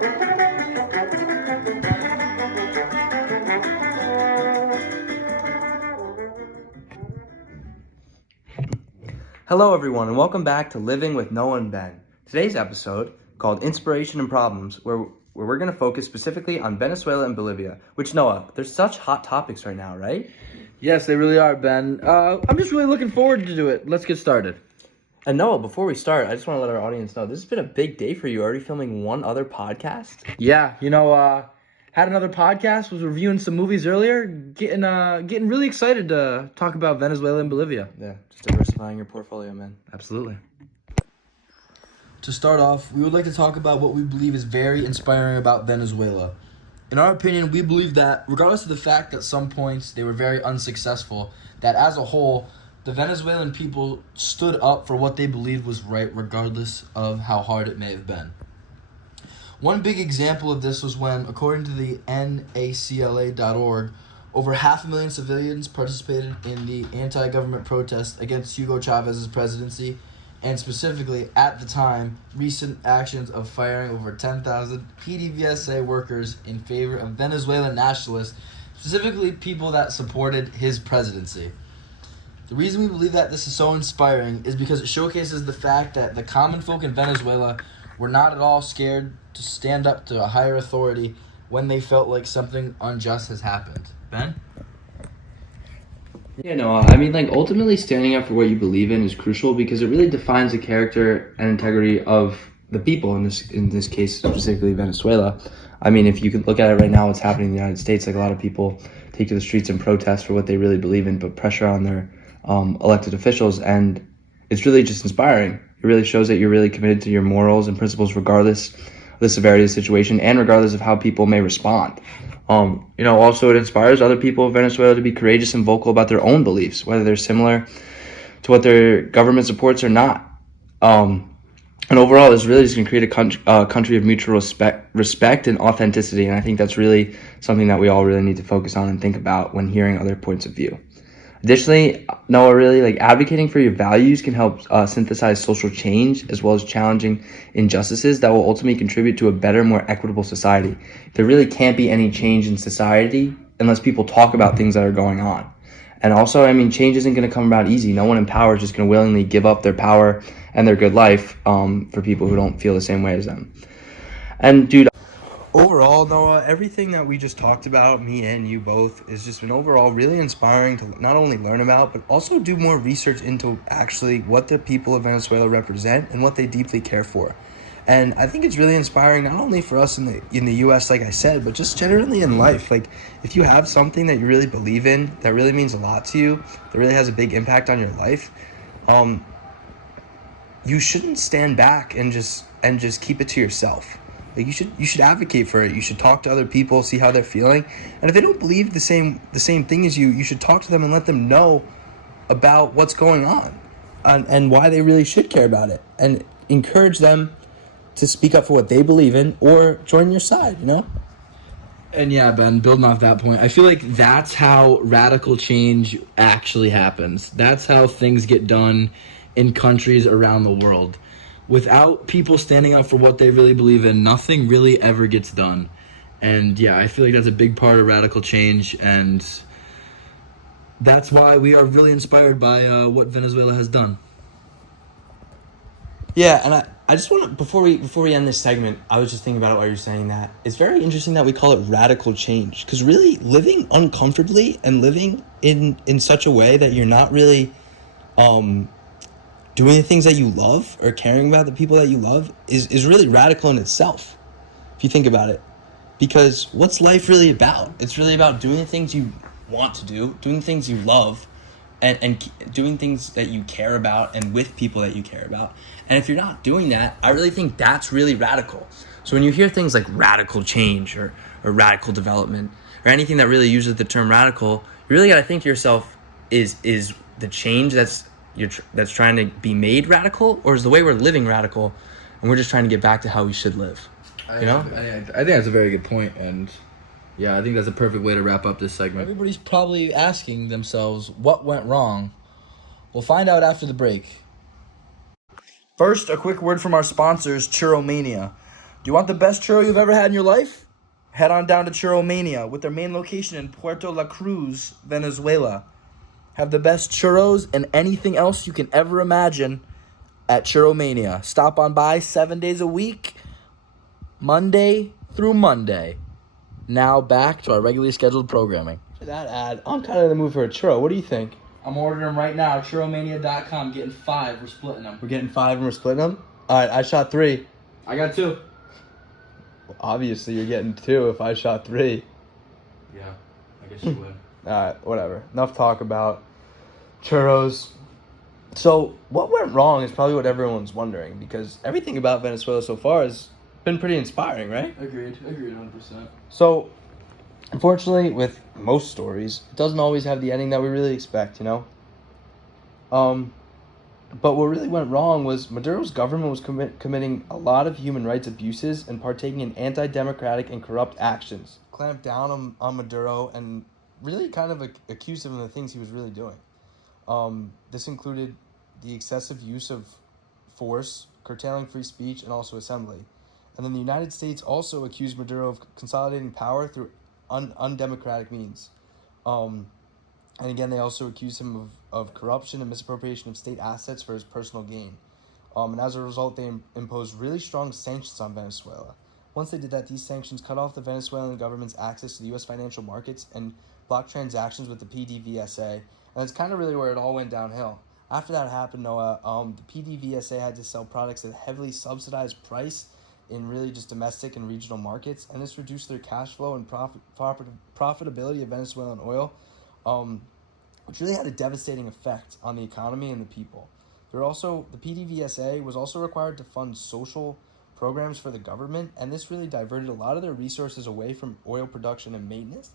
Hello everyone and welcome back to Living with Noah and Ben. Today's episode, called Inspiration and Problems, where we're going to focus specifically on Venezuela and Bolivia, which Noah, they're such hot topics right now, right? Yes, they really are, Ben. I'm just really looking forward to do it. Let's get started. And Noah, before we start, I just want to let our audience know, this has been a big day for you, already filming one other podcast. Yeah, had another podcast, was reviewing some movies earlier, getting really excited to talk about Venezuela and Bolivia. Yeah, just diversifying your portfolio, man. Absolutely. To start off, we would like to talk about what we believe is very inspiring about Venezuela. In our opinion, we believe that, regardless of the fact that at some points they were very unsuccessful, that as a whole, the Venezuelan people stood up for what they believed was right, regardless of how hard it may have been. One big example of this was when, according to the NACLA.org, over 500,000 civilians participated in the anti-government protest against Hugo Chavez's presidency, and specifically, at the time, recent actions of firing over 10,000 PDVSA workers in favor of Venezuelan nationalists, specifically people that supported his presidency. The reason we believe that this is so inspiring is because it showcases the fact that the common folk in Venezuela were not at all scared to stand up to a higher authority when they felt like something unjust has happened. Ben? Yeah, no, I mean, ultimately standing up for what you believe in is crucial because it really defines the character and integrity of the people, in this case, specifically Venezuela. I mean, if you could look at it right now, what's happening in the United States, a lot of people take to the streets and protest for what they really believe in, put pressure on their elected officials, and it's really just inspiring. It really shows that you're really committed to your morals and principles regardless of the severity of the situation and regardless of how people may respond. Also it inspires other people of Venezuela to be courageous and vocal about their own beliefs, whether they're similar to what their government supports or not. And overall, this really is going to create a country of mutual respect and authenticity, and I think that's really something that we all really need to focus on and think about when hearing other points of view. Additionally, Noah, really advocating for your values can help synthesize social change as well as challenging injustices that will ultimately contribute to a better, more equitable society. There really can't be any change in society unless people talk about things that are going on. And also, change isn't going to come about easy. No one in power is just going to willingly give up their power and their good life for people who don't feel the same way as them. And dude, overall, Noah, everything that we just talked about, me and you both, has just been overall really inspiring to not only learn about, but also do more research into actually what the people of Venezuela represent and what they deeply care for. And I think it's really inspiring not only for us in the U.S., like I said, but just generally in life. If you have something that you really believe in, that really means a lot to you, that really has a big impact on your life, you shouldn't stand back and just keep it to yourself. You should advocate for it. You should talk to other people, see how they're feeling. And if they don't believe the same thing as you should talk to them and let them know about what's going on and why they really should care about it. And encourage them to speak up for what they believe in or join your side, And yeah, Ben, building off that point, I feel like that's how radical change actually happens. That's how things get done in countries around the world. Without people standing up for what they really believe in, nothing really ever gets done. And yeah, I feel like that's a big part of radical change, and that's why we are really inspired by what Venezuela has done. Yeah, and I just want to, before we end this segment, I was just thinking about it while you're saying that. It's very interesting that we call it radical change, because really living uncomfortably and living in such a way that you're not really doing the things that you love or caring about the people that you love is really radical in itself, if you think about it. Because what's life really about? It's really about doing the things you want to do, doing the things you love, and doing things that you care about and with people that you care about. And if you're not doing that, I really think that's really radical. So when you hear things like radical change or radical development or anything that really uses the term radical, you really got to think to yourself, is the change that's trying to be made radical, or is the way we're living radical and we're just trying to get back to how we should live? I think that's a very good point, and yeah, I think that's a perfect way to wrap up this segment. Everybody's probably asking themselves what went wrong. We'll find out after the break. First, a quick word from our sponsors, Churromania. Do you want the best churro you've ever had in your life? Head on down to Churro Mania with their main location in Puerto La Cruz, Venezuela. Have the best churros and anything else you can ever imagine at Churro Mania. Stop on by 7 days a week, Monday through Monday. Now back to our regularly scheduled programming. That ad, I'm kind of in the mood for a churro. What do you think? I'm ordering them right now. Churromania.com. Getting 5. We're splitting them. We're getting 5 and we're splitting them? Alright, I shot 3. I got 2. Well, obviously, you're getting 2 if I shot 3. Yeah, I guess you would. Alright, whatever. Enough talk about churros. So, what went wrong is probably what everyone's wondering, because everything about Venezuela so far has been pretty inspiring, right? Agreed 100%. So, unfortunately, with most stories, it doesn't always have the ending that we really expect, you know? But what really went wrong was Maduro's government was committing a lot of human rights abuses and partaking in anti-democratic and corrupt actions. Clamped down on Maduro and really kind of accused him of the things he was really doing. This included the excessive use of force, curtailing free speech, and also assembly. And then the United States also accused Maduro of consolidating power through undemocratic means. And again, they also accused him of corruption and misappropriation of state assets for his personal gain. And as a result, they imposed really strong sanctions on Venezuela. Once they did that, these sanctions cut off the Venezuelan government's access to the U.S. financial markets and blocked transactions with the PDVSA. And that's kind of really where it all went downhill. After that happened, Noah, the PDVSA had to sell products at a heavily subsidized price in really just domestic and regional markets, and this reduced their cash flow and profitability of Venezuelan oil, which really had a devastating effect on the economy and the people. The PDVSA was also required to fund social programs for the government, and this really diverted a lot of their resources away from oil production and maintenance.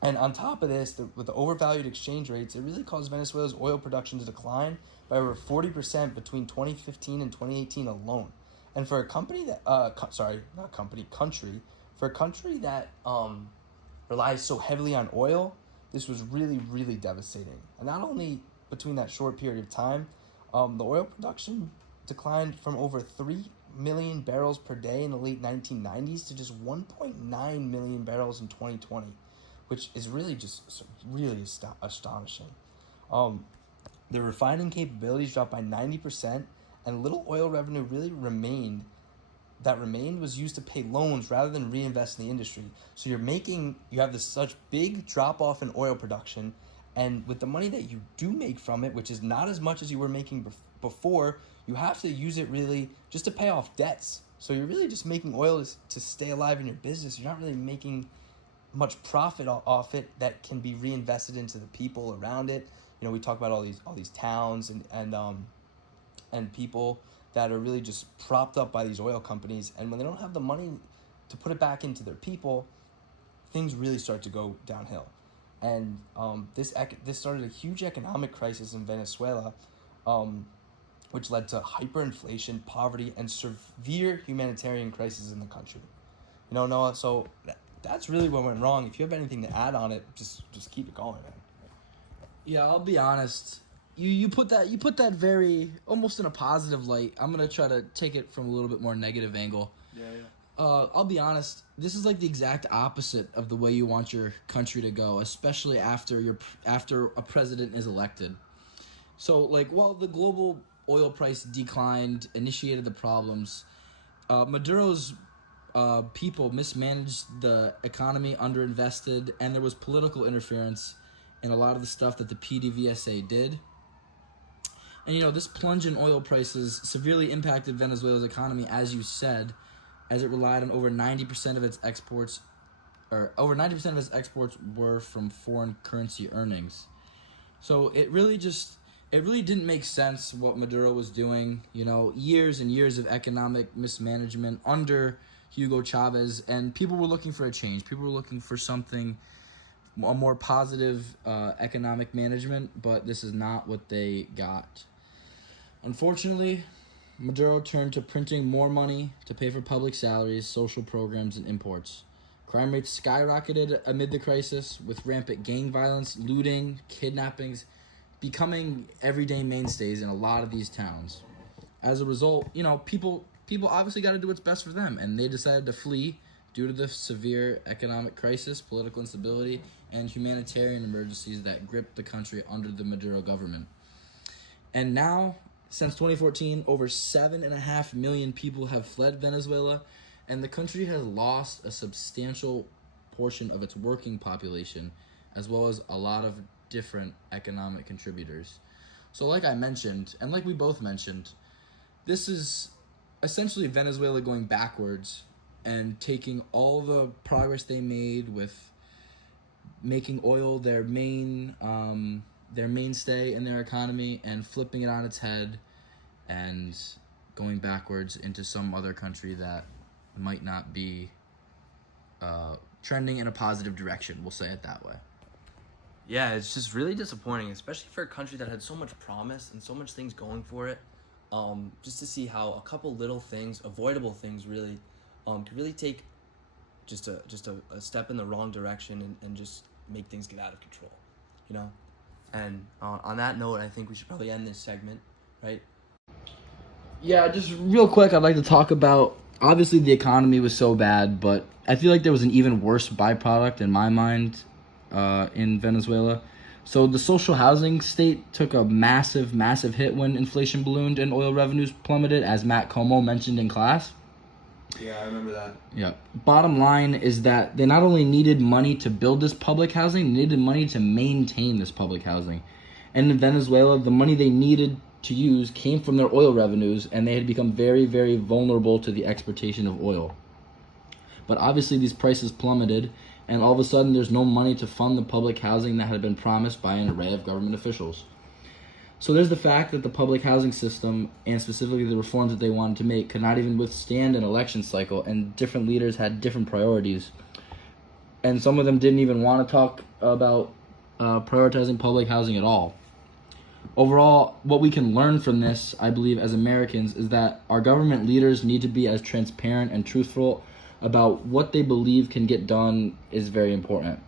And on top of this, with the overvalued exchange rates, it really caused Venezuela's oil production to decline by over 40% between 2015 and 2018 alone. And for a company that, for a country that relies so heavily on oil, this was really, really devastating. And not only between that short period of time, the oil production declined from over 3 million barrels per day in the late 1990s to just 1.9 million barrels in 2020. Which is really just really astonishing. The refining capabilities dropped by 90%, and little oil revenue remained was used to pay loans rather than reinvest in the industry. So you have this such big drop off in oil production, and with the money that you do make from it, which is not as much as you were making before, you have to use it really just to pay off debts. So you're really just making oil to stay alive in your business. You're not really making much profit off it that can be reinvested into the people around it. You know, we talk about all these towns and people that are really just propped up by these oil companies, and when they don't have the money to put it back into their people, things really start to go downhill. And this started a huge economic crisis in Venezuela, which led to hyperinflation, poverty, and severe humanitarian crises in the country. You know, Noah, so that's really what went wrong. If you have anything to add on it, just keep it going, man. Yeah, I'll be honest. You put that very almost in a positive light. I'm gonna try to take it from a little bit more negative angle. Yeah. I'll be honest. This is like the exact opposite of the way you want your country to go, especially after a president is elected. So, like, while the global oil price declined, initiated the problems, Maduro's people mismanaged the economy, underinvested, and there was political interference in a lot of the stuff that the PDVSA did. And, you know, this plunge in oil prices severely impacted Venezuela's economy, as you said, as it relied on over 90% of its exports, were from foreign currency earnings. So it really didn't make sense what Maduro was doing. You know, years and years of economic mismanagement under Hugo Chavez, and people were looking for a change. People were looking for a more positive economic management, but this is not what they got. Unfortunately, Maduro turned to printing more money to pay for public salaries, social programs, and imports. Crime rates skyrocketed amid the crisis, with rampant gang violence, looting, kidnappings becoming everyday mainstays in a lot of these towns. As a result, you know, people people obviously got to do what's best for them, and they decided to flee due to the severe economic crisis, political instability, and humanitarian emergencies that gripped the country under the Maduro government. And now, since 2014, over 7.5 million people have fled Venezuela, and the country has lost a substantial portion of its working population, as well as a lot of different economic contributors. So like I mentioned, and like we both mentioned, this is essentially Venezuela going backwards and taking all the progress they made with making oil their mainstay in their economy and flipping it on its head and going backwards into some other country that might not be trending in a positive direction. We'll say it that way. Yeah, it's just really disappointing, especially for a country that had so much promise and so much things going for it. Just to see how a couple little things, avoidable things, really, could really take just a step in the wrong direction and just make things get out of control, you know. And on that note, I think we should probably end this segment, right? Yeah, just real quick, I'd like to talk about, obviously the economy was so bad, but I feel like there was an even worse byproduct in my mind in Venezuela. So the social housing state took a massive, massive hit when inflation ballooned and oil revenues plummeted, as Matt Como mentioned in class. Yeah, I remember that. Yeah. Bottom line is that they not only needed money to build this public housing, they needed money to maintain this public housing. And in Venezuela, the money they needed to use came from their oil revenues, and they had become very, very vulnerable to the exportation of oil. But obviously these prices plummeted, and all of a sudden there's no money to fund the public housing that had been promised by an array of government officials. So there's the fact that the public housing system, and specifically the reforms that they wanted to make, could not even withstand an election cycle, and different leaders had different priorities. And some of them didn't even want to talk about prioritizing public housing at all. Overall, what we can learn from this, I believe, as Americans, is that our government leaders need to be as transparent and truthful about what they believe can get done is very important.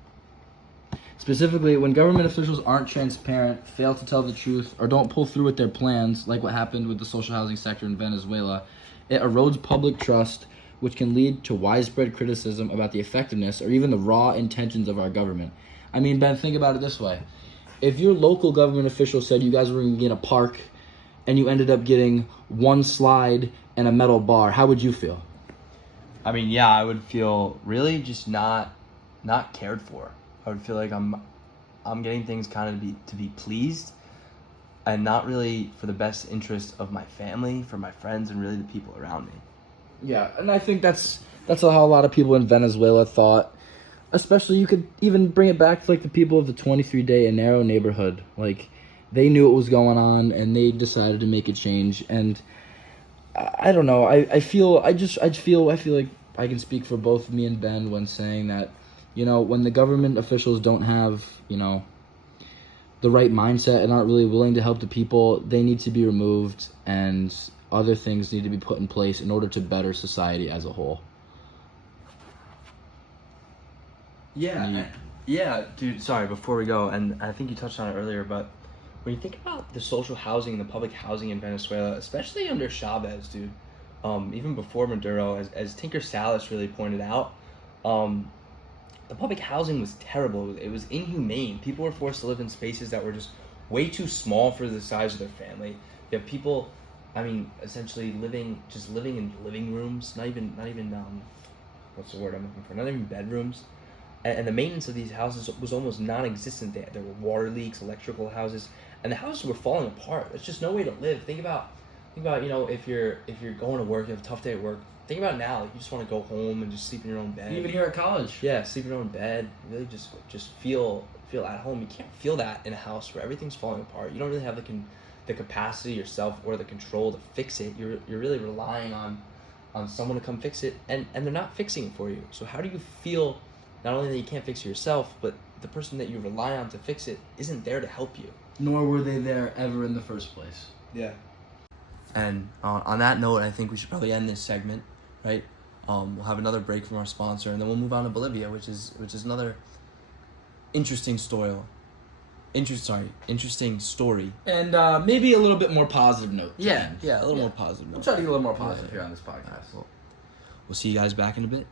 Specifically, when government officials aren't transparent, fail to tell the truth, or don't pull through with their plans, like what happened with the social housing sector in Venezuela, it erodes public trust, which can lead to widespread criticism about the effectiveness or even the raw intentions of our government. I mean, Ben, think about it this way. If your local government official said you guys were going to get a park and you ended up getting one slide and a metal bar, how would you feel? I mean, yeah, I would feel really just not cared for. I would feel like I'm getting things kind of to be pleased, and not really for the best interest of my family, for my friends, and really the people around me. Yeah, and I think that's how a lot of people in Venezuela thought. Especially, you could even bring it back to like the people of the 23 de Enero neighborhood. Like, they knew what was going on and they decided to make a change. And I don't know. I feel like I can speak for both me and Ben when saying that, you know, when the government officials don't have, you know, the right mindset and aren't really willing to help the people, they need to be removed, and other things need to be put in place in order to better society as a whole. Yeah, dude, sorry, before we go, and I think you touched on it earlier, but when you think about the social housing and the public housing in Venezuela, especially under Chavez, dude, even before Maduro, as Tinker Salas really pointed out, the public housing was terrible. It was inhumane. People were forced to live in spaces that were just way too small for the size of their family. You have people, I mean, essentially living in living rooms, not even what's the word I'm looking for? Not even bedrooms. And the maintenance of these houses was almost non-existent. There were water leaks, electrical houses, and the houses were falling apart. There's just no way to live. Think about, you know, if you're going to work, you have a tough day at work. Think about now, like, you just want to go home and just sleep in your own bed. Even here at college. Yeah, sleep in your own bed. Really just feel at home. You can't feel that in a house where everything's falling apart. You don't really have the capacity yourself or the control to fix it. You're really relying on someone to come fix it, and they're not fixing it for you. So how do you feel? Not only that you can't fix it yourself, but the person that you rely on to fix it isn't there to help you. Nor were they there ever in the first place. Yeah. And on that note, I think we should probably end this segment, right? We'll have another break from our sponsor, and then we'll move on to Bolivia, which is another interesting interesting story. And maybe a little bit more positive note. to end. A little more positive. We'll try to get a little more positive here on this podcast. We'll see you guys back in a bit.